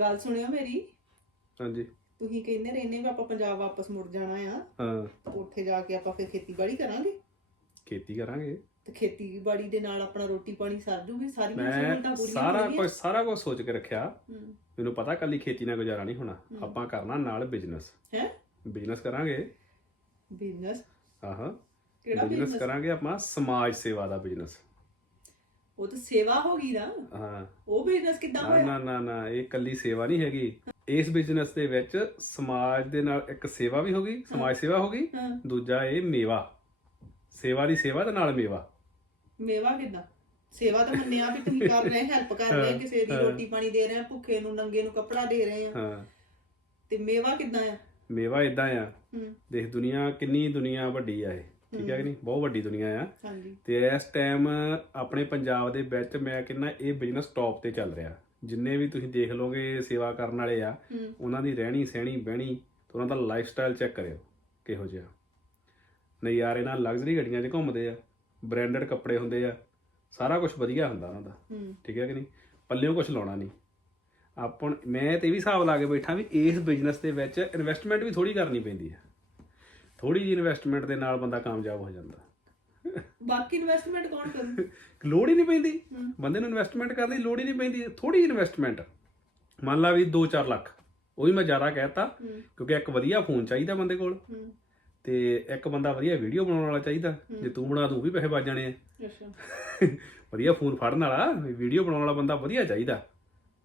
ਗੱਲ ਸੁਣਿਓ ਮੇਰੀ। ਹਾਂਜੀ। ਤੁਸੀਂ ਕਹਿੰਦੇ ਰਹਿੰਦੇ ਵੀ ਆਪਾਂ ਪੰਜਾਬ ਵਾਪਸ ਮੁੜ ਜਾਣਾ ਆ। ਹਾਂ। ਤੇ ਉੱਥੇ ਜਾ ਕੇ ਆਪਾਂ ਫਿਰ ਖੇਤੀਬਾੜੀ ਕਰਾਂਗੇ। ਖੇਤੀ ਕਰਾਂਗੇ। ਤੇ ਖੇਤੀਬਾੜੀ ਦੇ ਨਾਲ ਆਪਣਾ ਰੋਟੀ ਪਾਣੀ ਸਰ ਜੂਗੀ ਸਾਰੀਆਂ ਮੈਂ ਜ਼ਰੂਰਤਾਂ ਪੂਰੀਆਂ ਸਾਰਾ ਹੋਣਗੀਆਂ। ਕੁਝ ਸਾਰਾ ਕੁਝ ਸੋਚ ਕੇ ਰੱਖਿਆ। ਹੂੰ। ਮੈਨੂੰ ਪਤਾ ਕੱਲੀ ਖੇਤੀ ਨਾਲ ਗੁਜ਼ਾਰਾ ਨਹੀਂ ਹੋਣਾ। ਹੂੰ। ਆਪਾਂ ਕਰਨਾ ਨਾਲ ਬਿਜ਼ਨਸ। ਹੈਂ? ਬਿਜ਼ਨਸ ਕਰਾਂਗੇ। ਬਿਜ਼ਨਸ? ਆਹਾਂ। ਕਿਹੜਾ ਬਿਜ਼ਨਸ ਬਿਜ਼ਨਸ? ਕਰਾਂਗੇ ਆਪਾਂ ਸਮਾਜ ਸੇਵਾ ਦਾ ਬਿਜ਼ਨਸ। ਉਹ ਤਾਂ ਸੇਵਾ ਹੋ ਗਈ ਨਾ। ਹਾਂ। ਉਹ ਬਿਜ਼ਨਸ ਕਿੱਦਾਂ ਨਾ ਹੋਇਆ? ਨਾ ਨਾ ਨਾ ਇਹ ਕੱਲੀ ਸੇਵਾ ਨਹੀਂ ਹੈਗੀ। ਇਸ ਬਿਜ਼ਨਸ ਦੇ ਵਿੱਚ ਸਮਾਜ ਦੇ ਨਾਲ ਇੱਕ ਸੇਵਾ ਵੀ ਹੋਗੀ ਸਮਾਜ ਸੇਵਾ ਹੋਗੀ ਹਾਂ। ਦੂਜਾ ਇਹ ਮੇਵਾ। ਸੇਵਾ ਦੀ ਸੇਵਾ ਦੇ ਨਾਲ ਮੇਵਾ। ਮੇਵਾ ਕਿੱਦਾਂ? ਸੇਵਾ ਤਾਂ ਮੰਨਿਆ ਵੀ ਤੁਸੀਂ ਕਰ ਰਹੇ ਹੈਲਪ ਕਰ ਰਹੇ ਹਾਂ, ਕਿਸੇ ਦੀ ਹਾਂ। ਰੋਟੀ ਪਾਣੀ ਦੇ ਰਹੇ ਆ ਭੁੱਖੇ ਨੂੰ ਨੰਗੇ ਨੂੰ ਕੱਪੜਾ ਦੇ ਰਹੇ ਆ ਹਾਂ। ਤੇ ਮੇਵਾ ਕਿੱਦਾਂ ਆ? ਮੇਵਾ ਇਦਾਂ ਆ। ਹੂੰ। ਦੇਖ ਦੁਨੀਆ ਕਿੰਨੀ ਦੁਨੀਆ ਵੱਡੀ ਆ ਇਹ। ਠੀਕ ਹੈ ਕਿ ਨਹੀਂ? ਬਹੁਤ ਵੱਡੀ ਦੁਨੀਆ ਆ। ਹਾਂਜੀ। ਤੇ ਇਸ ਟਾਈਮ ਆਪਣੇ ਪੰਜਾਬ ਦੇ ਵਿੱਚ ਮੈਂ ਕਹਿੰਦਾ ਇਹ ਬਿਜ਼ਨਸ ਟੌਪ ਤੇ ਚੱਲ ਰਿਹਾ। ਜਿੰਨੇ ਵੀ ਤੁਸੀਂ ਦੇਖ ਲੋਗੇ ਸੇਵਾ ਕਰਨ ਵਾਲੇ ਆ ਉਹਨਾਂ ਦੀ ਰਹਿਣੀ ਸਹਿਣੀ ਬਹਿਣੀ ਤੇ ਉਹਨਾਂ ਦਾ ਲਾਈਫ ਸਟਾਈਲ ਚੈੱਕ ਕਰਿਓ ਕਿਹੋ ਜਿਹਾ। ਨਜ਼ਾਰੇ ਨਾਲ ਲਗਜ਼ਰੀ ਗੱਡੀਆਂ 'ਚ ਘੁੰਮਦੇ ਆ ਬ੍ਰਾਂਡਡ ਕੱਪੜੇ ਹੁੰਦੇ ਆ ਸਾਰਾ ਕੁਝ ਵਧੀਆ ਹੁੰਦਾ ਉਹਨਾਂ ਦਾ। ਠੀਕ ਹੈ ਕਿ ਨਹੀਂ? ਪੱਲਿਓਂ ਕੁਝ ਲਾਉਣਾ ਨਹੀਂ। ਆਪਣ ਮੈਂ ਤੇ ਇਹ ਵੀ ਹਿਸਾਬ ਲਾ ਕੇ ਬੈਠਾ ਵੀ ਇਸ ਬਿਜ਼ਨਸ ਦੇ ਵਿੱਚ ਇਨਵੈਸਟਮੈਂਟ ਵੀ ਥੋੜੀ ਕਰਨੀ ਪੈਂਦੀ ਹੈ ਥੋੜੀ ਜਿਹੀ ਇਨਵੈਸਟਮੈਂਟ ਦੇ ਨਾਲ ਬੰਦਾ ਕਾਮਯਾਬ ਹੋ ਜਾਂਦਾ। ਬਾਕੀ ਇਨਵੈਸਟਮੈਂਟ ਕੌਣ ਕਰੂ? ਲੋੜ ਹੀ ਨਹੀਂ ਪੈਂਦੀ। ਹੂੰ। ਬੰਦੇ ਨੂੰ ਇਨਵੈਸਟਮੈਂਟ ਕਰਨ ਦੀ ਲੋੜ ਹੀ ਨਹੀਂ ਪੈਂਦੀ। ਥੋੜੀ ਇਨਵੈਸਟਮੈਂਟ ਮੰਨ ਲਾ ਵੀ 2-4 ਲੱਖ। ਉਹੀ ਮੈਂ ਜ਼ਿਆਦਾ ਕਹਿਤਾ ਹੂੰ। ਕਿਉਂਕਿ ਇੱਕ ਵਧੀਆ ਫੋਨ ਚਾਹੀਦਾ ਬੰਦੇ ਕੋਲ। ਹੂੰ। ਤੇ ਇੱਕ ਬੰਦਾ ਵਧੀਆ ਵੀਡੀਓ ਬਣਾਉਣ ਵਾਲਾ ਚਾਹੀਦਾ। ਜੇ ਤੂੰ ਬਣਾ ਦੂੰ ਵੀ ਪੈਸੇ ਵੱਜ ਜਾਣੇ ਆ। ਅੱਛਾ। ਵਧੀਆ ਫੋਨ ਫੜਨ ਵਾਲਾ ਵੀਡੀਓ ਬਣਾਉਣ ਵਾਲਾ ਬੰਦਾ ਵਧੀਆ ਚਾਹੀਦਾ।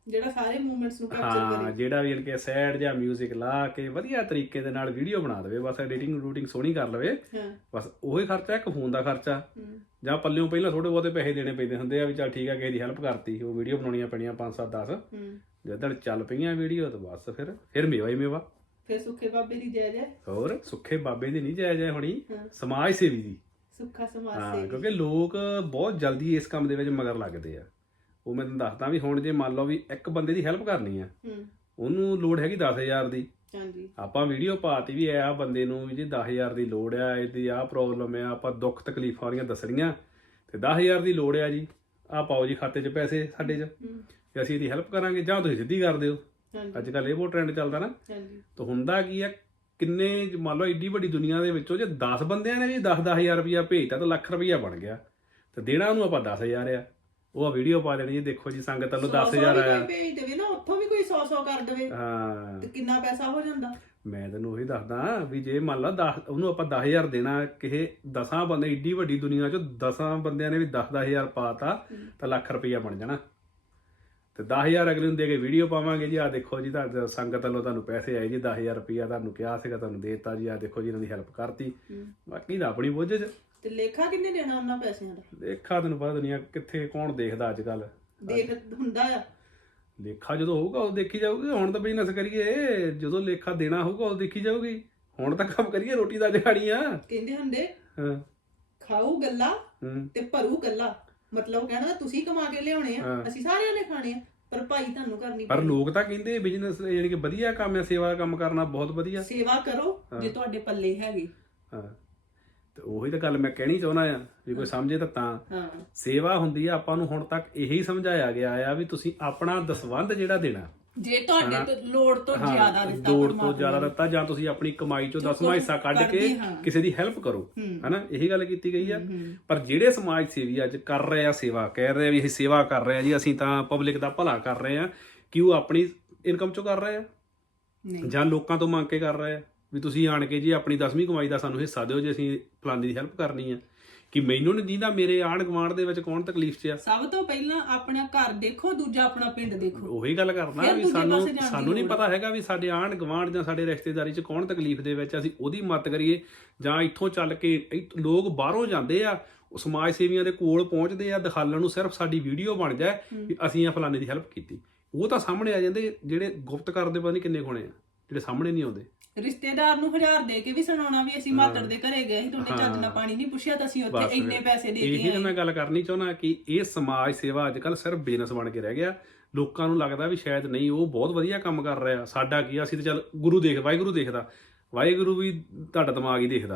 ਜਿਹੜਾ ਸਾਰੇ ਮੂਵਮੈਂਟਸ ਨੂੰ ਕੈਪਚਰ ਹਾਂ ਕਰੇ। ਜਿਹੜਾ ਵੀ ਇਨਕੇ ਸੈਡ ਜਾਂ 뮤직 ਲਾ ਕੇ ਵਧੀਆ ਤਰੀਕੇ ਦੇ ਨਾਲ ਵੀਡੀਓ ਬਣਾ ਦੇਵੇ ਬਸ ਐਡੀਟਿੰਗ ਰੂਟਿੰਗ ਸੋਹਣੀ ਕਰ ਲਵੇ ਹਾਂ। ਬਸ ਉਹੀ ਖਰਚਾ ਇੱਕ ਫੋਨ ਦਾ ਖਰਚਾ। ਹੂੰ। ਜਾਂ ਪੱਲਿਓਂ ਪਹਿਲਾਂ ਥੋੜੇ ਬਹੁਤੇ ਪੈਸੇ ਦੇਣੇ ਪੈਂਦੇ ਹੁੰਦੇ ਆ ਵੀ ਚੱਲ ਠੀਕ ਆ ਕਿਸੇ ਦੀ ਹੈਲਪ ਕਰਤੀ ਉਹ ਵੀਡੀਓ ਬਣਾਉਣੀਆਂ ਪੈਣੀਆਂ 5 7 10 ਹੂੰ। ਜਦੋਂ ਚੱਲ ਪਈਆਂ ਵੀਡੀਓ ਤਾਂ ਬਸ ਫਿਰ ਫਿਰ ਮੇਵਾ ਹੀ ਮੇਵਾ। ਫਿਰ ਸੁੱਖੇ ਬਾਬੇ ਦੀ ਜੈ ਜੈ। ਹੋਰ ਸੁੱਖੇ ਬਾਬੇ ਦੀ ਨਹੀਂ ਜਾਇ ਜਾਇ ਹੋਣੀ ਹਾਂ। ਸਮਾਜ ਸੇਵੀ ਦੀ। ਸੁੱਖਾ ਸਮਾਜ ਹਾਂ ਸੇਵੀ। ਕਿਉਂਕਿ ਲੋਕ ਬਹੁਤ ਜਲਦੀ ਇਸ ਕੰਮ ਦੇ ਵਿੱਚ ਮਗਰ ਲੱਗਦੇ ਆ। ਉਹ ਮੈਂ ਤੁਹਾਨੂੰ ਦੱਸਦਾ ਵੀ ਹੁਣ ਜੇ ਮੰਨ ਲਓ ਵੀ ਇੱਕ ਬੰਦੇ ਦੀ ਹੈਲਪ ਕਰਨੀ ਆ ਹੂੰ। ਉਹਨੂੰ ਲੋੜ ਹੈਗੀ 10000 ਦੀ। ਹਾਂਜੀ। ਆਪਾਂ ਵੀਡੀਓ ਪਾਤੀ ਵੀ ਆ ਬੰਦੇ ਨੂੰ ਵੀ ਜੇ 10000 ਦੀ ਲੋੜ ਆ ਇਹਦੀ ਆ ਪ੍ਰੋਬਲਮ ਆ ਆਪਾਂ ਦੁੱਖ ਤਕਲੀਫਾਂ ਵਾਲੀਆਂ ਦੱਸਣੀਆਂ ਤੇ 10000 ਦੀ ਲੋੜ ਆ ਜੀ ਆ ਪਾਓ ਜੀ ਖਾਤੇ 'ਚ ਪੈਸੇ ਸਾਡੇ 'ਚ ਤੇ ਅਸੀਂ ਇਹਦੀ ਹੈਲਪ ਕਰਾਂਗੇ ਜਾਂ ਤੁਸੀਂ ਸਿੱਧੀ ਕਰ ਦਿਓ। ਹਾਂਜੀ। ਅੱਜ ਕੱਲ ਇਹ ਬਹੁਤ ਟ੍ਰੈਂਡ ਚੱਲਦਾ ਨਾ। ਹਾਂਜੀ। ਤਾਂ ਹੁੰਦਾ ਕੀ ਆ ਕਿੰਨੇ ਮੰਨ ਲਓ ਏਡੀ ਵੱਡੀ ਦੁਨੀਆ ਦੇ ਵਿੱਚੋਂ ਜੇ 10 ਬੰਦਿਆਂ ਨੇ ਜੀ 10-10000 ਰੁਪਇਆ ਭੇਜਤਾ ਤਾਂ ਲੱਖ ਰੁਪਇਆ ਬਣ ਗਿਆ। ਤੇ ਦੇਣਾ ਉਹਨੂੰ ਆਪਾਂ 10000 ਆ। ਉਹ ਆ ਵੀਡੀਓ ਪਾ ਦੇਣੀ ਜੀ ਦੇਖੋ ਜੀ ਸੰਗਤ ਵੱਲੋਂ ਸੌ- ਸੌ 10000 ਵੀ ਆਇਆ। ਭੇਜ ਦੇਵੇ ਨਾ ਉੱਥੋਂ ਵੀ ਕੋਈ 100 100 ਕਰ ਦੇਵੇ। ਹਾਂ। ਤੇ ਕਿੰਨਾ ਪੈਸਾ ਹੋ ਜਾਂਦਾ? ਮੈਂ ਤੈਨੂੰ ਉਹੀ ਦੱਸਦਾ ਵੀ ਜੇ ਮੰਨ ਲਾ 10 ਉਹਨੂੰ ਆਪਾਂ 10000 ਦੇਣਾ ਕਿਸੇ 10 ਬੰਦੇ ਏਡੀ ਵੱਡੀ ਦੁਨੀਆ 'ਚ 10 ਬੰਦਿਆਂ ਨੇ ਵੀ 10-10000 ਪਾਤਾ ਤਾਂ ਲੱਖ ਰੁਪਈਆ ਬਣ ਜਾਣਾ। ਤੇ 10000 ਅਗਲੇ ਨੂੰ ਦੇ ਕੇ ਵੀਡੀਓ ਪਾਵਾਂਗੇ ਜੀ ਆ ਦੇਖੋ ਜੀ ਤੁਹਾਡੇ ਸੰਗਤ ਵੱਲੋਂ ਤੁਹਾਨੂੰ ਪੈਸੇ ਆਏ ਜੀ 10000 ਰੁਪਈਆ ਤੁਹਾਨੂੰ ਕਿਹਾ ਸੀਗਾ ਤੁਹਾਨੂੰ ਦੇਤਾ ਜੀ ਆ ਦੇਖੋ ਜੀ ਇਹਨਾਂ ਦੀ ਹੈਲਪ ਕਰਤੀ। ਬਾਕੀ ਦਾ ਆਪਣੀ ਬੁੱਝ 'ਚ। ਤੇ ਲੇਖਾ ਕਿੰਨੇ ਦੇਣਾ ਉਹਨਾਂ ਪੈਸਿਆਂ ਦਾ? ਦੇਖਾ ਤੈਨੂੰ ਪਤਾ ਦੁਨੀਆ ਕਿੱਥੇ ਕੌਣ ਦੇਖਦਾ ਅੱਜ ਕੱਲ ਦੇਖ ਹੁੰਦਾ ਆ। ਲੇਖਾ ਜਦੋਂ ਹੋਊਗਾ ਉਹ ਦੇਖੀ ਜਾਊਗੀ। ਹੁਣ ਤਾਂ ਬਿਜ਼ਨਸ ਕਰੀਏ। ਜਦੋਂ ਲੇਖਾ ਦੇਣਾ ਹੋਊਗਾ ਉਹ ਦੇਖੀ ਜਾਊਗੀ। ਹੁਣ ਤਾਂ ਕੰਮ ਕਰੀਏ ਰੋਟੀ ਦਾ ਜਹਾੜੀ ਆ। ਕਹਿੰਦੇ ਹੁੰਦੇ ਹਾਂ। ਖਾਊ ਗੱਲਾ ਹੂੰ। ਤੇ ਭਰੂ ਗੱਲਾ। ਮਤਲਬ ਕਹਿਣਾ ਤਾਂ ਤੁਸੀਂ ਕਮਾ ਕੇ ਲਿਆਉਣੇ ਆ ਹਾਂ। ਅਸੀਂ ਸਾਰਿਆਂ ਨੇ ਖਾਣੇ ਆ। ਪਰ ਭਾਈ ਤੁਹਾਨੂੰ ਕਰਨੀ ਪਰ। ਲੋਕ ਤਾਂ ਕਹਿੰਦੇ ਬਿਜ਼ਨਸ ਯਾਨੀ ਕਿ ਵਧੀਆ ਕੰਮ ਹੈ ਸੇਵਾ ਦਾ ਕੰਮ ਕਰਨਾ ਬਹੁਤ ਵਧੀਆ। ਸੇਵਾ ਕਰੋ ਜੇ ਤੁਹਾਡੇ ਪੱਲੇ ਹੈਗੀ। ਹਾਂ। ਤੇ ਉਹੀ ਤਾਂ ਗੱਲ ਮੈਂ ਕਹਿਣੀ ਚਾਹੁੰਦਾ ਆ ਵੀ ਕੋਈ ਸਮਝੇ ਤਾਂ ਤਾਂ। ਹਾਂ। ਸੇਵਾ ਹੁੰਦੀ ਆ ਆਪਾਂ ਨੂੰ ਹੁਣ ਤੱਕ ਇਹੀ ਸਮਝਾਇਆ ਗਿਆ ਆ ਵੀ ਤੁਸੀਂ ਆਪਣਾ ਦਸਵੰਧ ਜਿਹੜਾ ਦੇਣਾ। ਜੇ ਤੁਹਾਡੇ ਤੋਂ ਲੋੜ ਤੋਂ ਜ਼ਿਆਦਾ ਦਿੱਤਾ ਲੋੜ ਤੋਂ ਪਰਮਾਤਮਾ ਜ਼ਿਆਦਾ। ਦਿੱਤਾ ਜਾਂ ਤੁਸੀਂ ਆਪਣੀ ਕਮਾਈ ਚੋਂ ਦਸਵਾਂ ਹਿੱਸਾ ਕੱਢ ਕੇ ਹਾਂ। ਕਿਸੇ ਦੀ ਹੈਲਪ ਕਰੋ ਹਨਾ? ਇਹੀ ਗੱਲ ਕੀਤੀ ਗਈ ਆ। ਪਰ ਜਿਹੜੇ ਸਮਾਜ ਸੇਵੀ ਅੱਜ ਕਰ ਰਹੇ ਆ ਸੇਵਾ ਕਹਿ ਰਹੇ ਆ ਵੀ ਇਹ ਸੇਵਾ ਕਰ ਰਹੇ ਆ ਜੀ ਅਸੀਂ ਤਾਂ ਪਬਲਿਕ ਦਾ ਭਲਾ ਕਰ ਰਹੇ ਆ ਕਿ ਉਹ ਆਪਣੀ ਇਨਕਮ ਚੋਂ ਕਰ ਰਹੇ ਆ? ਨਹੀਂ। ਜਾਂ ਲੋਕਾਂ ਤੋਂ ਮੰਗ ਕੇ ਕਰ ਰਹੇ ਆ? ਵੀ ਤੁਸੀਂ ਆਣ ਕੇ ਜੀ ਆਪਣੀ 10ਵੀਂ ਕਮਾਈ ਦਾ ਸਾਨੂੰ ਹਿੱਸਾ ਦਿਓ ਜੇ ਅਸੀਂ ਫਲਾਨੀ ਦੀ ਹੈਲਪ ਕਰਨੀ ਆ। ਕਿ ਮੈਨੂੰ ਨਹੀਂ ਦੀਦਾ ਮੇਰੇ ਆਂਢ ਗੁਆਂਢ ਦੇ ਵਿੱਚ ਕੌਣ ਤਕਲੀਫ 'ਚ ਆ। ਸਭ ਤੋਂ ਪਹਿਲਾਂ ਆਪਣਾ ਘਰ ਦੇਖੋ ਦੂਜਾ ਆਪਣਾ ਪਿੰਡ ਦੇਖੋ। ਉਹੀ ਗੱਲ ਕਰਨਾ ਫਿਰ ਵੀ ਦੂਜੇ ਸਾਨੂੰ ਪਾਸੇ ਜਾਣ ਦੀ ਸਾਨੂੰ ਨਹੀਂ ਲੋੜ ਪਤਾ ਹੈਗਾ ਵੀ ਸਾਡੇ ਆਂਢ ਗੁਆਂਢ ਜਾਂ ਸਾਡੇ ਰਿਸ਼ਤੇਦਾਰੀ 'ਚ ਕੌਣ ਤਕਲੀਫ ਦੇ ਵਿੱਚ ਆ, ਅਸੀਂ ਉਹਦੀ ਮਦਦ ਕਰੀਏ ਜਾਂ ਇੱਥੋਂ ਚੱਲ ਕੇ ਇੱਥ- ਲੋਕ ਬਾਹਰੋਂ ਜਾਂਦੇ ਆ ਉਹ ਸਮਾਜ ਸੇਵੀਆਂ ਦੇ ਕੋਲ ਪਹੁੰਚਦੇ ਆ ਦਿਖਾਲਣ ਨੂੰ ਸਿਰਫ ਸਾਡੀ ਵੀਡੀਓ ਬਣ ਜਾਏ ਵੀ ਅਸੀਂ ਆ ਫਲਾਣੇ ਦੀ ਹੈਲਪ ਕੀਤੀ। ਉਹ ਤਾਂ ਸਾਹਮਣੇ ਆ ਜਾਂਦੇ ਜਿਹੜੇ ਗੁਪਤ ਕਰਦੇ ਪਤਾ ਨਹੀਂ ਕਿੰਨੇ ਖੋਣੇ ਆ ਜਿਹੜੇ ਸਾਹਮਣੇ ਨਹੀਂ ਆਉਂਦੇ। ਰਿਸ਼ਤੇਦਾਰ ਨੂੰ ਹਜ਼ਾਰ ਦੇ ਕੇ ਵੀ ਸੁਣਾਉਣਾ ਵੀ ਅਸੀਂ ਮਾਤੜ ਦੇ ਘਰੇ ਗਏ ਸੀ ਤੁਹਾਡੇ ਚੱਜ ਨਾਲ ਪਾਣੀ ਨਹੀਂ ਪੁੱਛਿਆ ਤਾਂ ਅਸੀਂ ਉੱਥੇ ਇੰਨੇ ਪੈਸੇ ਦੇ ਇਹੀ ਕੇ ਤਾਂ ਮੈਂ ਗੱਲ ਕਰਨੀ ਚਾਹੁੰਦਾ ਕਿ ਇਹ ਸਮਾਜ ਸੇਵਾ ਅੱਜ ਕੱਲ ਸਿਰਫ ਬਿਜ਼ਨਸ ਬਣ ਕੇ ਰਹਿ ਗਿਆ। ਲੋਕਾਂ ਨੂੰ ਲੱਗਦਾ ਵੀ ਸ਼ਾਇਦ ਨਹੀਂ ਉਹ ਬਹੁਤ ਵਧੀਆ ਕੰਮ ਕਰ ਰਿਹਾ। ਸਾਡਾ ਕੀ ਆ, ਅਸੀਂ ਤਾਂ ਚੱਲ ਗੁਰੂ ਦੇਖ ਵਾਹਿਗੁਰੂ ਦੇਖਦਾ। ਵਾਹਿਗੁਰੂ ਵੀ ਤੁਹਾਡਾ ਦਿਮਾਗ ਹੀ ਦੇਖਦਾ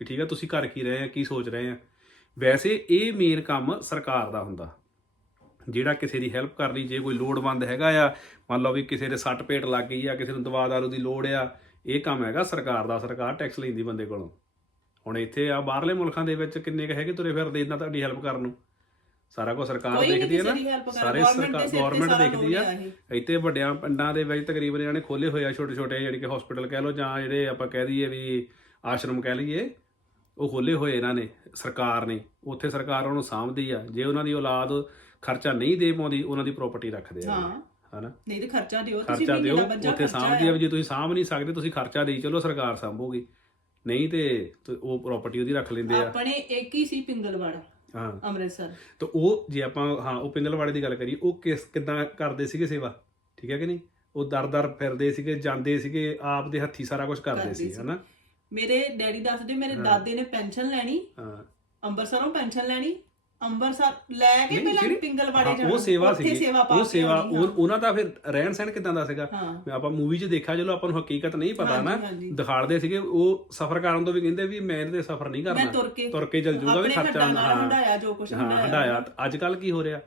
ਵੀ ਠੀਕ ਆ ਤੁਸੀਂ ਕਰ ਕੀ ਰਹੇ ਆ ਕੀ ਸੋਚ ਰਹੇ ਆ। ਵੈਸੇ ਇਹ ਮੇਨ ਕੰਮ ਸਰਕਾਰ ਦਾ ਹੁੰਦਾ। ਜਿਹੜਾ ਕਿਸੇ ਦੀ ਹੈਲਪ ਕਰ ਲਈ ਜੇ ਕੋਈ ਲੋੜਵੰਦ ਹੈਗਾ ਆ ਮੰਨ ਲਓ ਵੀ ਕਿਸੇ ਦੇ ਸੱਟ ਪੇਟ ਲੱਗ ਗਈ ਆ ਕਿਸੇ ਨੂੰ ਦਵਾ ਦਾਰੂ ਦੀ ਲੋੜ ਆ ਇਹ ਕੰਮ ਹੈਗਾ ਸਰਕਾਰ ਦਾ ਸਰਕਾਰ ਟੈਕਸ ਲੈਂਦੀ ਬੰਦੇ ਕੋਲੋਂ। ਹੁਣ ਇੱਥੇ ਆ ਬਾਹਰਲੇ ਮੁਲਕਾਂ ਦੇ ਵਿੱਚ ਕਿੰਨੇ ਕ ਹੈਗੇ ਤੁਰੇ ਫਿਰਦੇ ਇਹਨਾਂ ਤੁਹਾਡੀ ਹੈਲਪ ਕਰਨ ਨੂੰ? ਸਾਰਾ ਕੁਝ ਸਰਕਾਰ ਦੇਖਦੀ ਹੈ ਨਾ? ਸਾਰੇ ਸਰਕਾਰ ਗਵਰਨਮੈਂਟ ਦੇਖਦੀ ਆ। ਇੱਥੇ ਵੱਡਿਆਂ ਪਿੰਡਾਂ ਦੇ ਵਿੱਚ ਤਕਰੀਬਨ ਇਹਨਾਂ ਨੇ ਖੋਲੇ ਹੋਏ ਆ ਛੋਟੇ ਛੋਟੇ ਜਿਹੜੇ ਕਿ ਹਸਪੀਟਲ ਕਹਿ ਲਓ ਜਾਂ ਜਿਹੜੇ ਆਪਾਂ ਕਹਿ ਦਈਏ ਵੀ ਆਸ਼ਰਮ ਕਹਿ ਲਈਏ ਉਹ ਖੋਲੇ ਹੋਏ ਇਹਨਾਂ ਨੇ ਸਰਕਾਰ ਨੇ। ਉੱਥੇ ਸਰਕਾਰ ਉਹਨੂੰ ਸਾਂਭਦੀ ਆ। ਜੇ ਉਹਨਾਂ ਦੀ ਔਲਾਦ ਖਰਚਾ ਨਹੀਂ ਦੇ ਪਾਉਂਦੀ ਉਹਨਾਂ ਦੀ ਪ੍ਰਾਪਰਟੀ ਰੱਖਦੇ ਆ। ਹਾਂ। ਹਨਾ? ਨਹੀਂ ਤੇ ਖਰਚਾ ਦਿਓ ਤੁਸੀਂ ਖਰਚਾ ਵੀ ਦਿਓ ਉੱਥੇ ਸਾਂਭਦੀ ਆ ਵੀ ਜੇ ਤੁਸੀਂ ਸਾਂਭ ਨਹੀਂ ਸਕਦੇ ਤੁਸੀਂ ਖਰਚਾ ਦੇਈ ਚਲੋ ਸਰਕਾਰ ਸਾਂਭੂਗੀ। ਨਹੀਂ ਤੇ ਉਹ ਪ੍ਰਾਪਰਟੀ ਉਹਦੀ ਰੱਖ ਲੈਂਦੇ ਆ। ਆਪਣੇ ਇੱਕ ਹੀ ਸੀ ਪਿੰਗਲਵਾੜਾ ਹਾਂ। ਅੰਮ੍ਰਿਤਸਰ। ਤਾਂ ਉਹ ਜੇ ਆਪਾਂ ਹਾਂ ਉਹ ਪਿੰਗਲਵਾੜੇ ਦੀ ਗੱਲ ਕਰੀਏ ਉਹ ਕਿਸ ਕਿਦਾਂ ਕਰਦੇ ਸੀਗੇ ਸੇਵਾ? ਠੀਕ ਹੈ ਕਿ ਨਹੀਂ? ਉਹ ਦਰ-ਦਰ ਫਿਰਦੇ ਸੀਗੇ ਜਾਂਦੇ ਸੀਗੇ ਆਪ ਦੇ ਹੱਥੀ ਸਾਰਾ ਕੁਝ ਕਰਦੇ ਸੀ। ਹਨਾ? ਮੇਰੇ ਡੈਡੀ ਦੱਸਦੇ ਮੇਰੇ ਦਾਦੇ ਨੇ ਪੈਨਸ਼ਨ ਲੈਣੀ ਹਾਂ। ਅੰਮ੍ਰਿਤਸਰੋਂ ਪੈਨਸ਼ਨ ਲੈਣੀ ਅੰਮ੍ਰਿਤਸਰ ਲੈ ਕੇ ਨਹੀਂ, ਪਹਿਲਾਂ ਜਿਹੜੀ- ਪਿੰਗਲਵਾੜੇ ਹਾਂ, ਜਾਣਾ ਉਹ ਸੇਵਾ ਉੱਥੇ ਸੇਵਾ ਪਾ ਉਹ ਕੇ ਸੇਵਾ ਆਉਣੀ, ਉਹ- ਉਹਨਾਂ ਦਾ ਫਿਰ ਰਹਿਣ ਸਹਿਣ ਕਿਦਾਂ ਦਾ ਸੀਗਾ? ਹਾਂ। ਮੈਂ ਆਪਾਂ ਮੂਵੀ 'ਚ ਦੇਖਿਆ ਚਲੋ ਆਪਾਂ ਨੂੰ ਹਕੀਕਤ ਨਹੀਂ ਪਤਾ ਨਾ। ਹਾਂਜੀ। ਦਿਖਾੜਦੇ ਸੀਗੇ ਉਹ ਸਫ਼ਰ ਕਰਨ ਤੋਂ ਵੀ ਕਹਿੰਦੇ ਵੀ ਮੈਂ ਇਹਦੇ ਸਫ਼ਰ ਨਹੀਂ ਮੈਂ ਕਰਨਾ। ਤੁਰ ਕੇ ਤੁਰ ਕੇ ਚੱਲ ਜੂਗਾ ਵੀ ਆਪਣੇ ਖਰਚਾ ਹੱਡਾਂ ਨਾਲ ਹਾਂ ਹੰਡਾਇਆ ਜੋ ਕੁਝ ਹਾਂ ਹੰਡਾਇਆ ਅੱਜ ਕੱਲ ਕੀ ਹੋ ਰਿਹਾ?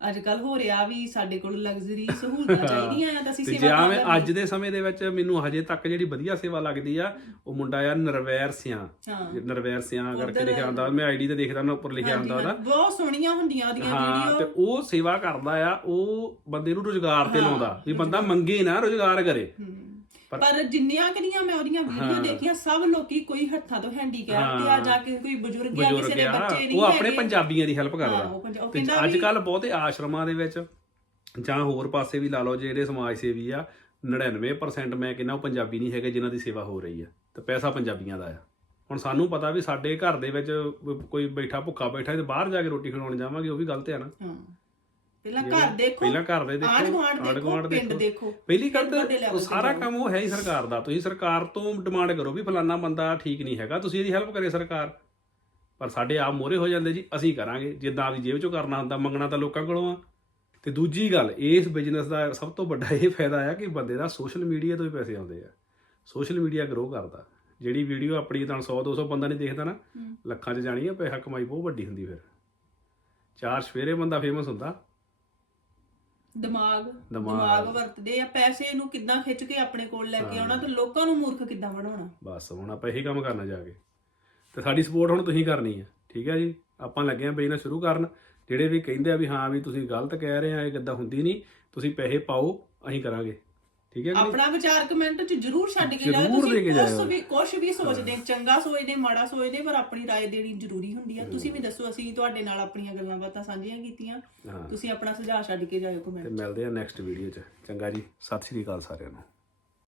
ਅੱਜ ਕੱਲ ਹੋ ਰਿਹਾ ਵੀ ਸਾਡੇ ਕੋਲ ਲਗਜ਼ਰੀ ਸਹੂਲਤਾਂ ਚਾਹੀਦੀਆਂ ਆ ਤਾਂ ਅਸੀਂ ਤੇ ਸੇਵਾ ਕਰ ਅੱਜ ਦੇ ਸਮੇਂ ਦੇ ਵਿੱਚ ਮੈਨੂੰ ਹਜੇ ਤੱਕ ਜਿਹੜੀ ਵਧੀਆ ਸੇਵਾ ਲੱਗਦੀ ਆ ਉਹ ਮੁੰਡਾ ਆ ਨਰਵੈਰ ਸਿਆਂ। ਹਾਂ। ਨਰਵੈਰ ਸਿਆਂ ਕਰਕੇ ਲਿਖਿਆ ਹੁੰਦਾ ਮੈਂ ਆਈਡੀ ਤੇ ਦੇਖਦਾ ਨਾ ਉੱਪਰ ਲਿਖਿਆ ਹੁੰਦਾ ਉਹਦਾ। ਬਹੁਤ ਸੋਹਣੀਆਂ ਹੁੰਦੀਆਂ ਉਹਦੀਆਂ ਹਾਂ ਤੇ ਵੀਡੀਓ ਉਹ ਸੇਵਾ ਕਰਦਾ ਆ ਉਹ ਬੰਦੇ ਨੂੰ ਰੋਜ਼ਗਾਰ ਤੇ ਲਾਉਂਦਾ ਵੀ ਬੰਦਾ ਮੰਗੇ ਨਾ ਰੋਜ਼ਗਾਰ ਕਰੇ। ਪਰ- ਜਿੰਨੀਆਂ ਕਿੰਨੀਆਂ ਮੈਂ ਉਹਦੀਆਂ ਵੀਡੀਓ ਦੇਖੀਆਂ ਸਭ ਲੋਕੀ ਕੋਈ ਹੱਥਾਂ ਤੋਂ ਹੈਂਡੀਕੈਪ ਤੇ ਆ ਜਾ ਕੇ ਕੋਈ ਬਜ਼ੁਰਗ ਆ ਕਿਸੇ ਦੇ ਬੱਚੇ ਨਹੀਂ ਉਹ ਆਪਣੇ। ਪੰਜਾਬੀਆਂ ਦੀ ਹੈਲਪ ਕਰਦਾ। ਤੇ ਅੱਜ ਕੱਲ ਬਹੁਤੇ ਆਸ਼ਰਮਾਂ ਦੇ ਵਿੱਚ ਜਾਂ ਹੋਰ ਪਾਸੇ ਵੀ ਲਾ ਲਓ ਜਿਹੜੇ ਸਮਾਜ ਸੇਵੀ ਆ 99% ਮੈਂ ਕਹਿੰਦਾ ਉਹ ਪੰਜਾਬੀ ਨਹੀਂ ਹੈਗੇ ਜਿਨ੍ਹਾਂ ਦੀ ਸੇਵਾ ਹੋ ਰਹੀ ਆ। ਤੇ ਪੈਸਾ ਪੰਜਾਬੀਆਂ ਦਾ ਆ। ਹੁਣ ਸਾਨੂੰ ਪਤਾ ਵੀ ਸਾਡੇ ਘਰ ਦੇ ਵਿੱਚ ਕੋਈ ਬੈਠਾ ਭੁੱਖਾ ਬੈਠਾ ਤੇ ਬਾਹਰ ਜਾ ਕੇ ਰੋਟੀ ਖਿਲਾਉਣ ਜਾਵਾਂਗੇ ਉਹ ਵੀ ਗਲਤ ਆ ਨਾ। ਹਾਂ। ਪਹਿਲਾਂ ਘਰ ਦੇਖੋ ਪਹਿਲਾਂ ਘਰ ਦੇ ਦੇਖੋ ਆਂਢ ਗੁਆਂਢ ਆਂਢ ਦੇਖੋ ਪਿੰਡ ਦੇਖੋ। ਪਹਿਲੀ ਗੱਲ ਫਿਰ ਤਾਂ level ਉਹ ਤੇ ਸਾਰਾ ਜਾਓ। ਕੰਮ ਉਹ ਹੈ ਹੀ ਸਰਕਾਰ ਦਾ। ਤੁਸੀਂ ਸਰਕਾਰ ਤੋਂ ਡਿਮਾਂਡ ਕਰੋ ਵੀ ਫਲਾਨਾ ਬੰਦਾ ਠੀਕ ਨਹੀਂ ਹੈਗਾ ਤੁਸੀਂ ਇਹਦੀ ਹੈਲਪ ਕਰੇ ਸਰਕਾਰ। ਪਰ ਸਾਡੇ ਆਪ ਮੋਰੇ ਹੋ ਜਾਂਦੇ ਜੀ ਅਸੀਂ ਕਰਾਂਗੇ। ਜਿੱਦਾਂ ਆਪਦੀ ਜੇਬ ਚੋਂ ਕਰਨਾ ਹੁੰਦਾ ਮੰਗਣਾ ਤਾਂ ਲੋਕਾਂ ਕੋਲੋਂ ਆ। ਤੇ ਦੂਜੀ ਗੱਲ ਇਸ ਬਿਜ਼ਨਸ ਦਾ ਸਭ ਤੋਂ ਵੱਡਾ ਇਹ ਫਾਇਦਾ ਆ ਕਿ ਬੰਦੇ ਦਾ ਸੋਸ਼ਲ ਮੀਡੀਆ ਤੋਂ ਹੀ ਪੈਸੇ ਆਉਂਦੇ ਆ। ਸੋਸ਼ਲ ਮੀਡੀਆ ਗਰੋ ਕਰਦਾ। ਜਿਹੜੀ ਵੀਡੀਓ ਆਪਣੀ ਤਾਂ 100 200 ਬੰਦਾ ਨਹੀਂ ਦੇਖਦਾ ਨਾ ਹੂੰ। ਲੱਖਾਂ 'ਚ ਜਾਣੀ ਆ ਪੈਸਾ ਕਮਾਈ ਬਹੁਤ ਵੱਡੀ ਹੁੰਦੀ ਫਿਰ। ਚਾਰ ਸਵੇਰੇ ਬੰਦਾ ਫੇਮਸ ਹੁੰਦਾ। ਦਿਮਾਗ ਦਿਮਾਗ। ਵਰਤਦੇ ਆ ਪੈਸੇ ਨੂੰ ਕਿੱਦਾਂ ਖਿੱਚ ਕੇ ਆਪਣੇ ਕੋਲ ਲੈ ਕੇ ਆਉਣਾ ਤੇ ਲੋਕਾਂ ਨੂੰ ਮੂਰਖ ਕਿੱਦਾਂ ਬਣਾਉਣਾ? ਬਸ ਹੁਣ ਆਪਾਂ ਇਹੀ ਕੰਮ ਕਰਨਾ ਜਾ ਕੇ। ਤੇ ਸਾਡੀ ਸਪੋਰਟ ਹੁਣ ਤੁਸੀਂ ਕਰਨੀ ਹੈ ਠੀਕ ਹੈ ਜੀ? ਆਪਾਂ ਲੱਗੇ ਆ ਬਿਜ਼ਨਸ ਸ਼ੁਰੂ ਕਰਨ ਜਿਹੜੇ ਵੀ ਕਹਿੰਦੇ ਆ ਵੀ ਹਾਂ ਵੀ ਤੁਸੀਂ ਗਲਤ ਕਹਿ ਰਹੇ ਆ ਇਹ ਗੱਦਾ ਹੁੰਦੀ ਨਹੀਂ ਤੁਸੀਂ ਪੈਸੇ ਪਾਓ ਅਸੀਂ ਕਰਾਂਗੇ। ਠੀਕ ਹੈ ਕਿ ਨਹੀਂ? ਆਪਣਾ ਵਿਚਾਰ ਕਮੈਂਟ 'ਚ ਜਰੂਰ ਛੱਡ ਕੇ ਜਾਓ ਜ਼ਰੂਰ ਦੇ ਕੇ ਤੁਸੀਂ ਜਾਇਓ। ਕੁਝ ਵੀ ਕੁਝ ਵੀ ਸੋਚਦੇ ਚੰਗਾ ਸੋਚਦੇ ਮਾੜਾ ਸੋਚਦੇ ਪਰ ਆਪਣੀ رائے ਦੇਣੀ ਜ਼ਰੂਰੀ ਹੁੰਦੀ ਆ ਤੁਸੀਂ ਵੀ ਦੱਸੋ ਅਸੀਂ ਤੁਹਾਡੇ ਨਾਲ ਆਪਣੀਆਂ ਗੱਲਾਂ ਬਾਤਾਂ ਸਾਂਝੀਆਂ ਕੀਤੀਆਂ ਹਾਂ ਤੁਸੀਂ ਆਪਣਾ ਸੁਝਾਅ ਛੱਡ ਕੇ ਜਾਇਓ ਤੇ ਕਮੈਂਟ ਮਿਲਦੇ ਆ ਨੈਕਸਟ ਵੀਡੀਓ 'ਚ ਚੰਗਾ ਜੀ ਸਤਿ ਸ਼੍ਰੀ ਅਕਾਲ ਸਾਰਿਆਂ ਨੂੰ